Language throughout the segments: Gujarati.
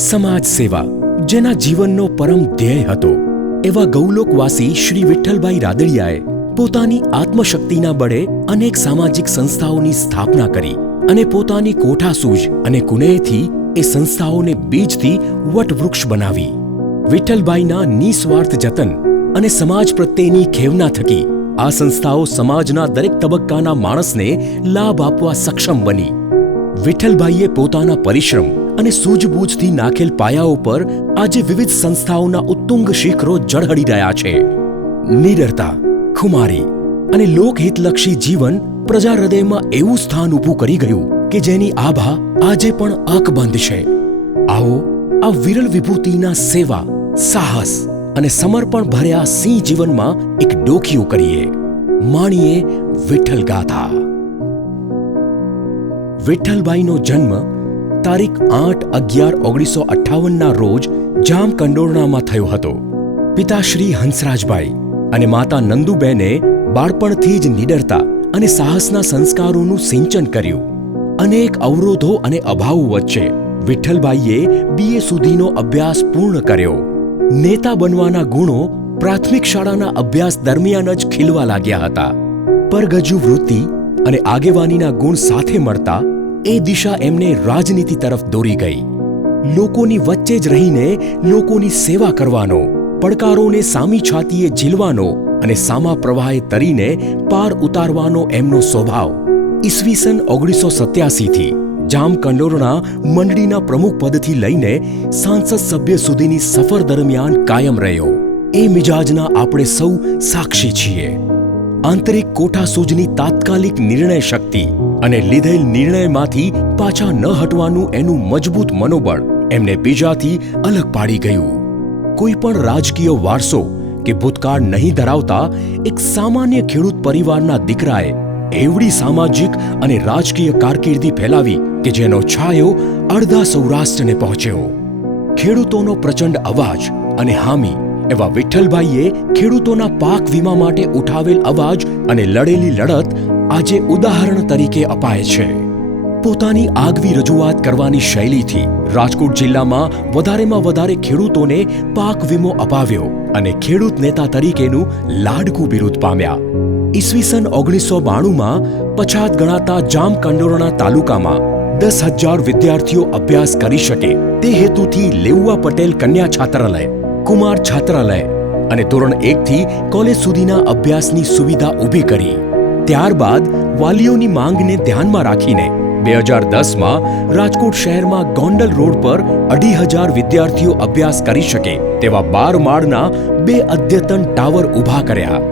સમાજ સેવા જેના જીવનનો પરમ ધ્યેય હતો એવા ગૌલોકવાસી શ્રી વિઠ્ઠલભાઈ રાદડિયાએ પોતાની આત્મશક્તિના બળે અનેક સામાજિક સંસ્થાઓની સ્થાપના કરી અને પોતાની કોઠાસૂઝ અને કુનેહથી એ સંસ્થાઓને બીજથી વટવૃક્ષ બનાવી. વિઠ્ઠલભાઈના નિસ્વાર્થ જતન અને સમાજ પ્રત્યેની ખેવના થકી આ સંસ્થાઓ સમાજના દરેક તબક્કાના માણસને લાભ આપવા સક્ષમ બની. વિઠ્ઠલભાઈએ પોતાના પરિશ્રમ અને સૂઝબૂઝથી નાખેલ પાયાઓ પર આજે વિવિધ સંસ્થાઓના ઉત્તુંગ શિખરો ઝળહળી રહ્યા છે. નિડરતા, ખુમારી અને લોકહિતલક્ષી જીવન પ્રજા હૃદયમાં એવું સ્થાન ઊભું કરી ગયું કે જેની આભા આજે પણ અકબંધ છે. આવો આ વિરલ વિભૂતિના સેવા, સાહસ અને સમર્પણ ભર્યા સિંહ જીવનમાં એક ડોકિયું કરીએ. માણીએ વિઠ્ઠલ ગાથા. વિઠ્ઠલભાઈનો જન્મ તારીખ 8/11/1958ના રોજ જામકંડોરણામાં થયો હતો. પિતા શ્રી હંસરાજભાઈ અને માતા નંદુબેને બાળપણથી જ નિડરતા અને સાહસના સંસ્કારોનું સિંચન કર્યું. અનેક અવરોધો અને અભાવો વચ્ચે વિઠ્ઠલભાઈએ BA સુધીનો અભ્યાસ પૂર્ણ કર્યો. નેતા બનવાના ગુણો પ્રાથમિક શાળાના અભ્યાસ દરમિયાન જ ખીલવા લાગ્યા હતા. પરગજુ વૃત્તિ અને આગેવાનીના ગુણ સાથે મળતા એ દિશા એમને રાજનીતિ તરફ દોરી ગઈ. લોકોની વચ્ચે જ રહીને લોકોની સેવા કરવાનો, પડકારોને સામી છાતીએ ઝીલવાનો અને સામા પ્રવાહે તરીને પાર ઉતારવાનો એમનો સ્વભાવ ઈસવીસન 1987થી જામકંડોરણા મંડળીના પ્રમુખ પદથી લઈને સાંસદ સભ્ય સુધીની સફર દરમિયાન કાયમ રહ્યો. એ મિજાજના આપણે સૌ સાક્ષી છીએ. આંતરિક કોઠાસૂઝની તાત્કાલિક નિર્ણય શક્તિ અને લીધેલ નિર્ણયમાંથી પાછા ન હટવાનું એનું મજબૂત મનોબળ એમને બીજાથી અલગ પાડી ગયું. કોઈ પણ રાજકીય વારસો કે ભૂતકાળ નહીં ધરાવતા એક સામાન્ય ખેડૂત પરિવારના દીકરાએ એવડી સામાજિક અને રાજકીય કારકિર્દી ફેલાવી કે જેનો છાયો અડધા સૌરાષ્ટ્રને પહોંચ્યો. ખેડૂતોનો પ્રચંડ અવાજ અને હામી એવા વિઠ્ઠલભાઈએ ખેડૂતોના પાક વીમા માટે ઉઠાવેલ અવાજ અને લડેલી લડત આજે ઉદાહરણ તરીકે અપાય છે. પોતાની આગવી રજૂઆત કરવાની શૈલીથી રાજકોટ જિલ્લામાં વધારેમાં વધારે ખેડૂતોને પાક વીમો અપાવ્યો અને ખેડૂત નેતા તરીકેનું લાડકું બિરુદ પામ્યા. ઈસવીસન 1992માં પછાત ગણાતા જામકંડોરણા તાલુકામાં 10,000 વિદ્યાર્થીઓ અભ્યાસ કરી શકે તે હેતુથી લેઉવા પટેલ કન્યા છાત્રાલય, કુમાર છાત્રાલય અને ધોરણ 1થી કોલેજ સુધીના અભ્યાસની સુવિધા ઊભી કરી. ત્યારબાદ વાલીઓની માંગને ધ્યાનમાં રાખીને 2010માં રાજકોટ શહેરમાં ગોંડલ રોડ પર 2,500 વિદ્યાર્થીઓ અભ્યાસ કરી શકે તેવા 12 માળના 2 અદ્યતન ટાવર ઊભા કર્યા.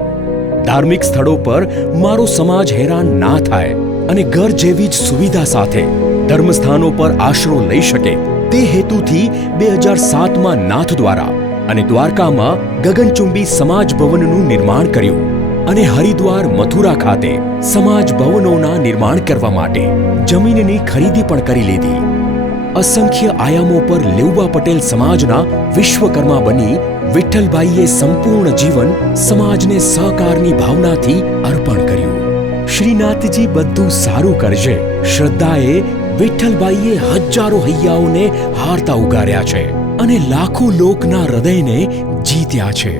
ધાર્મિક સ્થળો પર મારો સમાજ હેરાન ના થાય અને ઘર જેવી જ સુવિધા સાથે ધર્મસ્થાનો પર આશરો લઈ શકે તે હેતુથી 2007માં નાથદ્વારા અને દ્વારકામાં ગગનચુંબી સમાજ ભવનનું નિર્માણ કર્યું અને હરિદ્વાર, મથુરા ખાતે સમાજ ભવનોના નિર્માણ કરવા માટે જમીનની ખરીદી પણ કરી લીધી. અસંખ્ય આયામો પર લેઉવા પટેલ સમાજના વિશ્વકર્મા બની વિઠ્ઠલભાઈએ સંપૂર્ણ જીવન સમાજને સહકારની ભાવનાથી અર્પણ કર્યું. શ્રીનાથજી બધું સારું કરશે શ્રદ્ધાએ વિઠ્ઠલભાઈએ હજારો હૈયાઓને હારતા ઉગાર્યા છે અને લાખો લોકના હૃદયને જીત્યા છે.